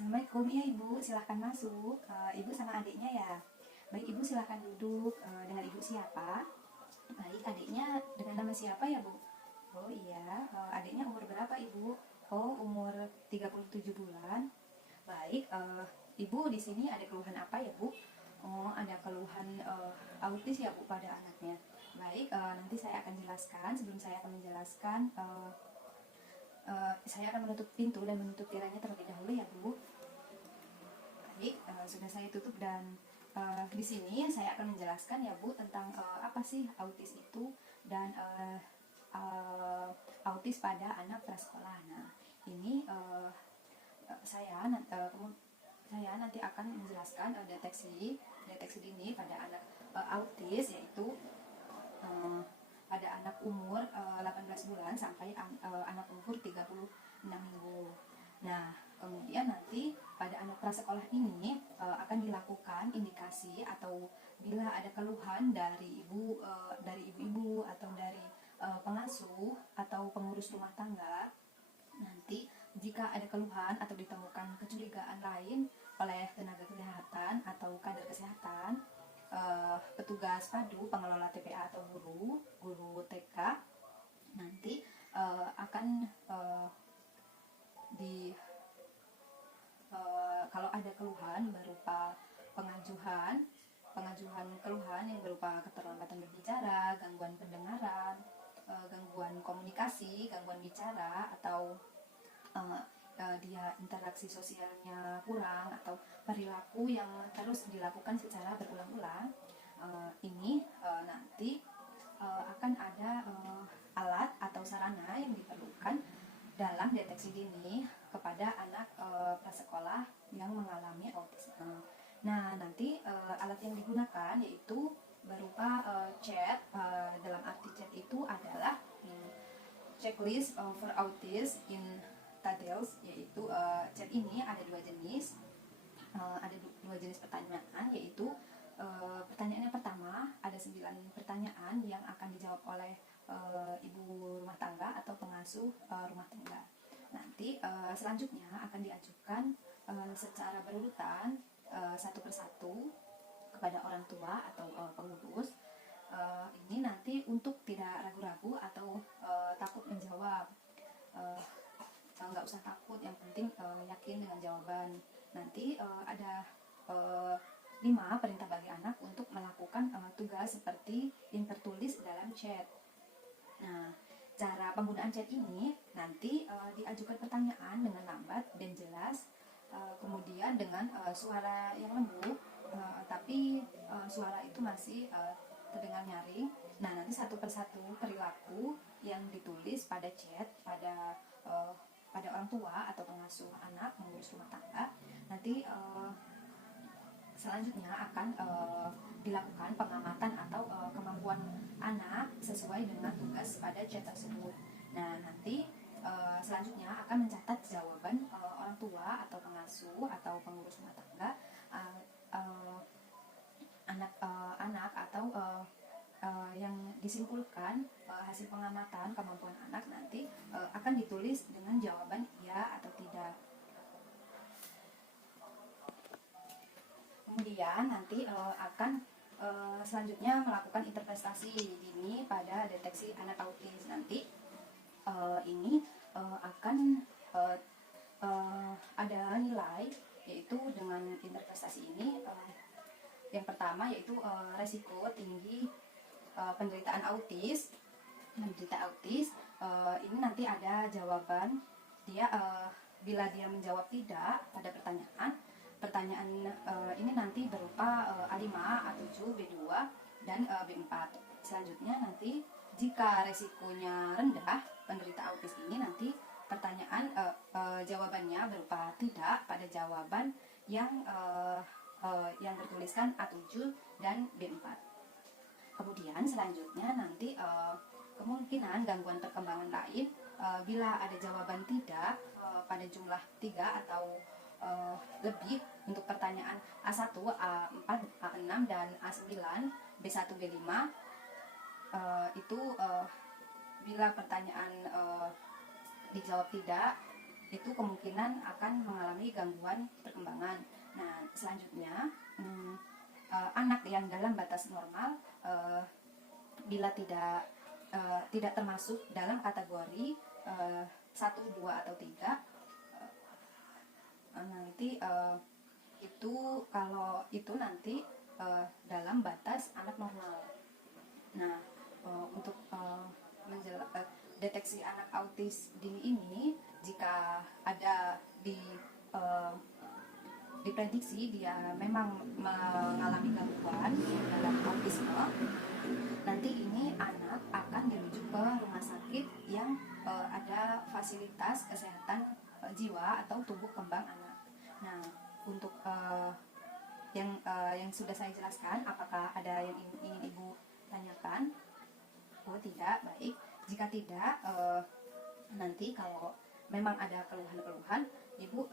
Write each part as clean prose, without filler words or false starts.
Assalamualaikum, iya Ibu, silahkan masuk. Ibu sama adiknya ya. Baik Ibu, silahkan duduk. Dengan Ibu siapa? Baik, adiknya dengan nama siapa ya Bu? Oh iya, adiknya umur berapa Ibu? Oh, umur 37 bulan. Baik, Ibu di sini ada keluhan apa ya Bu? Oh, ada keluhan autis ya Bu pada anaknya. Baik, nanti saya akan jelaskan. Sebelum saya akan menjelaskan, saya akan menutup pintu dan menutup tiranya terlebih dahulu ya Bu. Baik, sudah saya tutup dan di sini saya akan menjelaskan ya Bu tentang apa sih autis itu dan autis pada anak prasekolah. Nah, ini saya nanti akan menjelaskan deteksi dini pada anak autis, yaitu uh, pada anak umur 18 bulan sampai anak umur 36 minggu. Nah, kemudian nanti pada anak prasekolah ini akan dilakukan indikasi atau bila ada keluhan dari ibu-ibu atau dari pengasuh atau pengurus rumah tangga. Nanti jika ada keluhan atau ditemukan kecurigaan lain oleh tenaga kesehatan atau kader kesehatan, petugas padu, pengelola TPA atau guru TK, nanti akan kalau ada keluhan berupa pengajuan keluhan yang berupa keterlambatan berbicara, gangguan pendengaran, gangguan komunikasi, gangguan bicara, atau dia interaksi sosialnya kurang, atau perilaku yang terus dilakukan secara berulang-ulang, ini nanti akan ada alat atau sarana yang diperlukan dalam deteksi dini kepada anak prasekolah yang mengalami autisme. Nah, nanti alat yang digunakan yaitu berupa chat. Dalam arti chat itu adalah checklist for autism in Tadels, yaitu chat ini ada dua jenis. Ada dua jenis pertanyaan, yaitu pertanyaan yang pertama ada 9 pertanyaan yang akan dijawab oleh ibu rumah tangga atau pengasuh rumah tangga. Nanti selanjutnya akan diajukan secara berurutan satu persatu kepada orang tua atau pengurus. Ini nanti untuk tidak ragu-ragu atau takut menjawab. Nggak usah takut, yang penting yakin dengan jawaban. Nanti ada 5 perintah bagi anak untuk melakukan tugas seperti yang tertulis dalam chat. Nah, cara penggunaan chat ini nanti diajukan pertanyaan dengan lambat dan jelas, kemudian dengan suara yang lembut, tapi suara itu masih terdengar nyaring. Nah, nanti satu persatu perilaku yang ditulis pada chat pada orang tua atau pengasuh anak, pengurus rumah tangga, nanti selanjutnya akan dilakukan pengamatan atau kemampuan anak sesuai dengan tugas pada chat tersebut. Nah, nanti selanjutnya akan mencatat jawaban orang tua atau pengasuh atau pengurus rumah tangga, anak atau yang disimpulkan hasil pengamatan kemampuan anak nanti akan ditulis dengan jawaban ya atau tidak. Kemudian nanti akan selanjutnya melakukan interpretasi dini pada deteksi anak autis. Nanti ini akan ada nilai, yaitu dengan interpretasi ini yang pertama yaitu resiko tinggi penderita autis. Ini nanti ada jawaban dia bila dia menjawab tidak pada pertanyaan ini nanti berupa A5, A7, B2 dan B4. Selanjutnya nanti jika resikonya rendah penderita autis ini, nanti pertanyaan jawabannya berupa tidak pada jawaban yang bertuliskan A7 dan B4. Kemudian selanjutnya nanti kemungkinan gangguan perkembangan lain bila ada jawaban tidak pada jumlah 3 atau lebih untuk pertanyaan A1, A4, A6 dan A9, B1, B5, itu bila pertanyaan dijawab tidak, itu kemungkinan akan mengalami gangguan perkembangan. Nah, selanjutnya anak yang dalam batas normal bila tidak termasuk dalam kategori 1, 2, atau 3, nanti itu kalau itu nanti dalam batas anak normal. Nah, untuk deteksi anak autis dini ini, jika ada diprediksi dia memang mengalami gangguan dalam autisme, nanti ini anak akan dirujuk ke rumah sakit yang ada fasilitas kesehatan jiwa atau tumbuh kembang anak. Nah, untuk yang sudah saya jelaskan, apakah ada yang ingin Ibu tanyakan? Oh, tidak. Baik, jika tidak, nanti kalau memang ada keluhan-keluhan, Ibu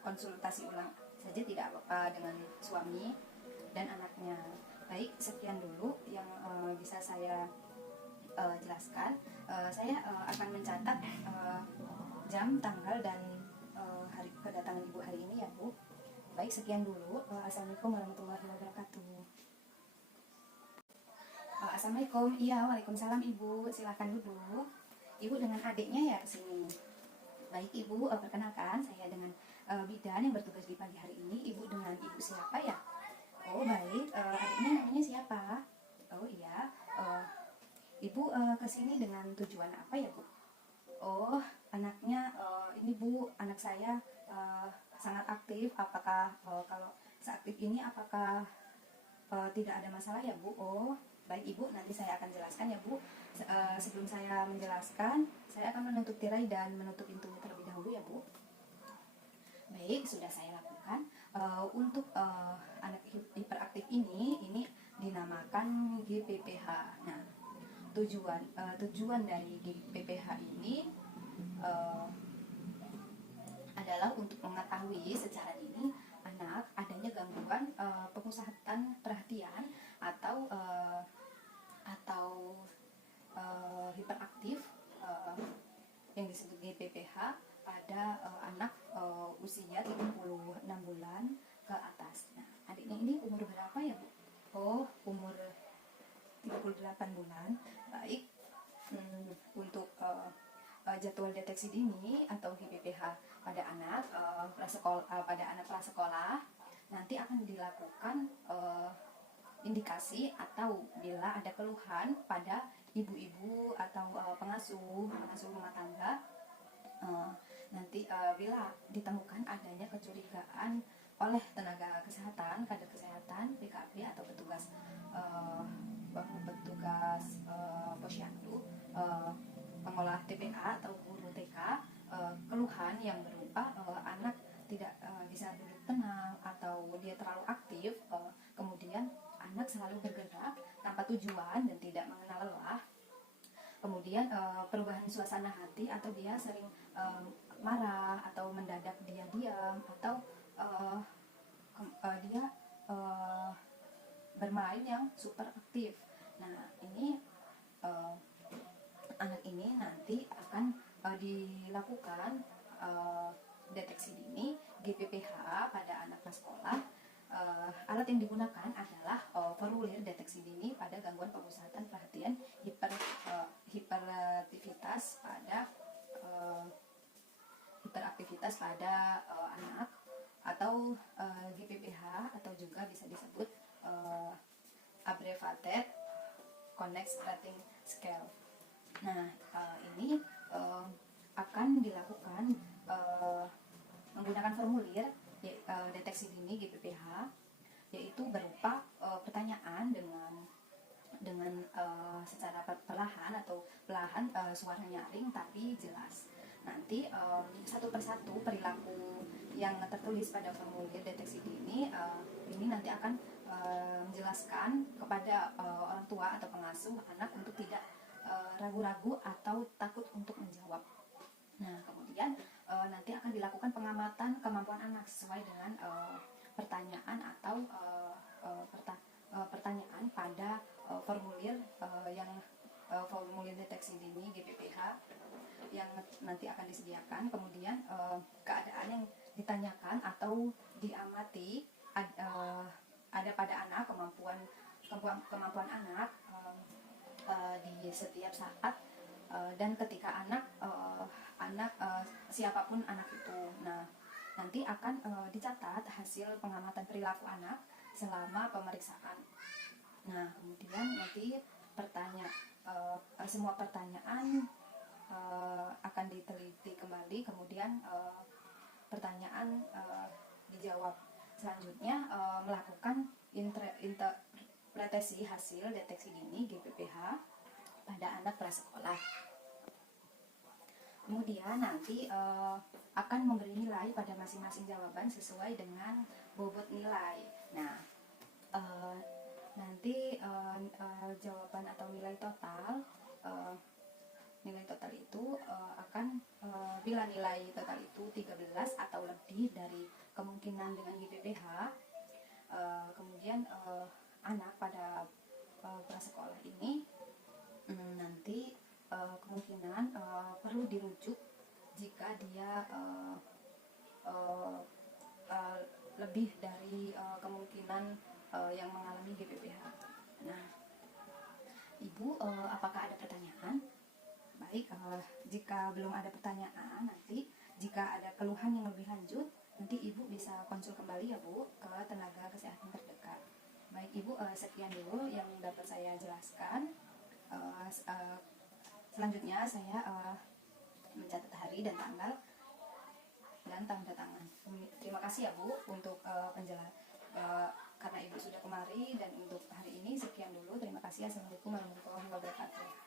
konsultasi ulang saja, tidak apa-apa, dengan suami dan anaknya. Baik, sekian dulu yang bisa saya jelaskan. Saya akan mencatat jam, tanggal, dan hari kedatangan Ibu hari ini ya, Bu. Baik, sekian dulu. Assalamualaikum warahmatullahi wabarakatuh. Assalamualaikum. Iya, waalaikumsalam Ibu. Silakan duduk. Ibu dengan adiknya ya kesini. Baik Ibu, perkenalkan saya dengan bidan yang bertugas di pagi hari ini. Ibu dengan Ibu siapa ya? Oh baik, adiknya namanya siapa? Oh iya, Ibu kesini dengan tujuan apa ya Bu? Oh, anaknya, ini Bu, anak saya sangat aktif. Apakah kalau seaktif ini apakah tidak ada masalah ya Bu? Oh baik Ibu, nanti saya akan jelaskan ya Bu. Sebelum saya menjelaskan, saya akan menutup tirai dan menutup pintunya terlebih dahulu ya Bu. Baik, sudah saya lakukan. Untuk anak hiperaktif ini dinamakan GPPH. Nah, tujuan dari GPPH ini adalah untuk mengetahui secara dini anak adanya gangguan pemusatan perhatian atau hiperaktif yang disebut GPPH pada anak usia 36 bulan ke atas. Nah, adiknya ini umur berapa ya Bu? Oh, umur 38 bulan. Baik. Untuk jadwal deteksi dini atau GPPH pada anak prasekolah nanti akan dilakukan indikasi atau bila ada keluhan pada ibu-ibu atau pengasuh rumah tangga. Nanti bila ditemukan adanya kecurigaan oleh tenaga kesehatan, kader kesehatan, PKP atau petugas posyandu, pengolah TPA atau guru TK, keluhan yang berupa anak tidak bisa duduk tenang atau dia terlalu aktif, kemudian anak selalu bergerak tanpa tujuan dan tidak mengenal lelah, kemudian perubahan suasana hati atau dia sering marah atau mendadak dia diam atau dia bermain yang super aktif. Nah, ini anak ini nanti akan dilakukan deteksi dini GPPH pada anak prasekolah. Alat yang digunakan adalah formulir deteksi dini pada gangguan pemusatan perhatian hiperaktivitas pada anak atau GPPH atau juga bisa disebut abbreviated Connect Rating Scale. Nah, ini akan dilakukan menggunakan formulir deteksi dini GPPH, yaitu berupa pertanyaan dengan secara perlahan atau perlahan, suara nyaring tapi jelas. Nanti satu persatu perilaku yang tertulis pada formulir deteksi dini ini nanti akan menjelaskan kepada orang tua atau pengasuh anak untuk tidak ragu-ragu atau takut untuk menjawab. Nah, kemudian nanti akan dilakukan pengamatan kemampuan anak sesuai dengan pertanyaan atau pertanyaan pada formulir yang formulir deteksi dini GPPH yang nanti akan disediakan. Kemudian keadaan yang ditanyakan atau diamati ada pada anak, kemampuan anak di setiap saat dan ketika anak siapapun anak itu. Nah, nanti akan dicatat hasil pengamatan perilaku anak selama pemeriksaan. Nah, kemudian nanti semua pertanyaan akan diteliti kembali, kemudian pertanyaan dijawab. Selanjutnya melakukan interpretasi hasil deteksi dini GPPH pada anak prasekolah. Kemudian nanti akan memberi nilai pada masing-masing jawaban sesuai dengan bobot nilai. Nah, nanti jawaban atau nilai total itu akan bila nilai total itu 13 atau lebih dari kemungkinan dengan GPPH, kemudian anak pada prasekolah ini nanti kemungkinan perlu dirujuk jika dia lebih dari kemungkinan yang mengalami GPPH. Nah, Ibu, apakah ada pertanyaan? Baik, jika belum ada pertanyaan, nanti jika ada keluhan yang lebih lanjut, nanti Ibu bisa konsul kembali ya Bu ke tenaga kesehatan terdekat. Baik Ibu, sekian dulu yang dapat saya jelaskan. Selanjutnya saya mencatat hari dan tanggal dan tanda tangan. Terima kasih ya Bu untuk karena Ibu sudah kemari, dan untuk hari ini sekian dulu. Terima kasih. Assalamualaikum warahmatullahi wabarakatuh.